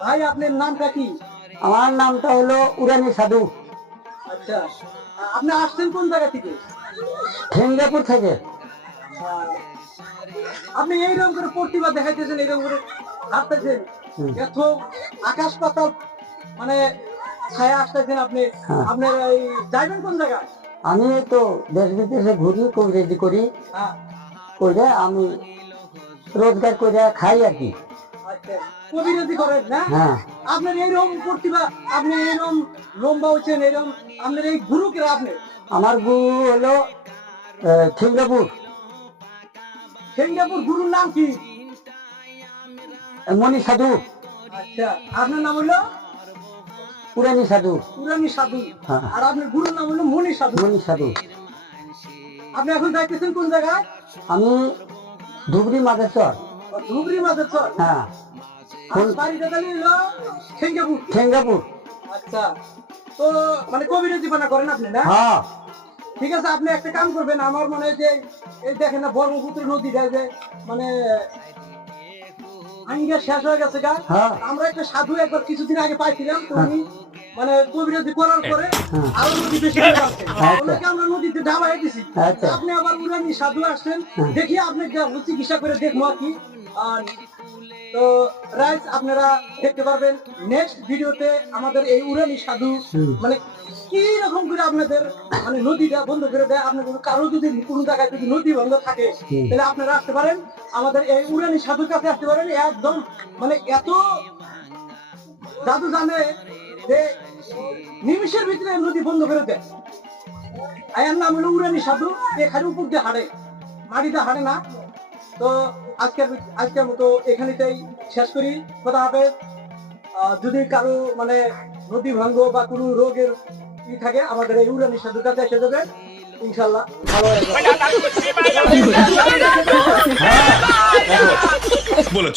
ভাই আপনার নামটা কি? আমার নামটা হলো উরানি সাধু। আচ্ছা। আপনি আসছেন কোন জায়গা থেকে? সিঙ্গাপুর থেকে। আপনি এইরকম করে প্রতিভা দেখাইতেছেন এইরকম করে হাঁটতেছেন। এত আকাশ পাতাল মানে ছায়া আসতেছেন আপনি। হ্যাঁ। আপনার এই যাইবেন কোন জায়গায়? আমি তো দেশ বিদেশে ঘুরি কবিরাজি করি। হ্যাঁ। করে আমি রোজগার করে খাই আর কি। আচ্ছা। করেন না? হ্যাঁ। আপনার এইরকম প্রতিভা আপনি এইরকম লম্বা হচ্ছেন এরকম আপনার এই গুরু কে আপনি আমার গুরু হলো সিঙ্গাপুর সিঙ্গাপুর গুরুর নাম কি? মণি সাধু। আচ্ছা আপনার নাম হলো? পুরানি সাধু। পুরানি সাধু। হ্যাঁ। আর আপনার গুরুর নাম হলো মনি সাধু। মণি সাধু। আপনি এখন যাইতেছেন কোন জায়গায়? আমি ধুবড়ি মাদেশ্বর ধুবড়ি মাঝের চর হ্যাঁ। বাড়িটা তাহলে হলো সিঙ্গাপুর সিঙ্গাপুর আচ্ছা। তো মানে কবিরাজি বানা করেন আপনি না? হ্যাঁ। ঠিক আছে আপনি একটা কাম করবেন আমার মনে হয় যে এই দেখেন না ব্রহ্মপুত্র নদীটা যে মানে আঙ্গিয়া শেষ হয়ে গেছে গা। হ্যাঁ। আমরা একটা সাধু একবার কিছুদিন আগে পাইছিলাম তো উনি মানে কবিরাজি করার পরে হ্যাঁ। আরও নদী বেশি। ওনাকে আমরা নদীতে ডাবাই দিছি। আচ্ছা। আপনি আবার উড়ানি সাধু আসছেন। হ্যাঁ। দেখি আপনি চিকিৎসা করে দেখব কি। আর তো রাইট আপনারা দেখতে পারবেন নেক্সট ভিডিওতে আমাদের এই উড়ানি সাধু মানে কি রকম করে আপনাদের মানে নদীটা বন্ধ করে দেয়? আপনাদের কারও যদি কোনো জায়গায় যদি নদী বন্ধ থাকে তাহলে আপনারা আসতে পারেন। আমাদের এই উড়ানি সাধুর কাছে আসতে পারেন। একদম মানে এত জাদু জানে যে নিমিষের ভিতরে নদী বন্ধ করে দেয় আয়ার নাম হলো উড়ানি সাধু এখানে উপর দিয়ে হাড়ে মাটিতে হাড়ে না। তো আজকের আজকের মতো এখানেতেই শেষ করি। কথা হবে যদি কারও মানে নদী ভাঙ্গ বা কোনো রোগের ই থাকে, আমাদের এই উড়ানি সাধুর কাছে এসে যাবে ইনশাল্লাহ। ভালো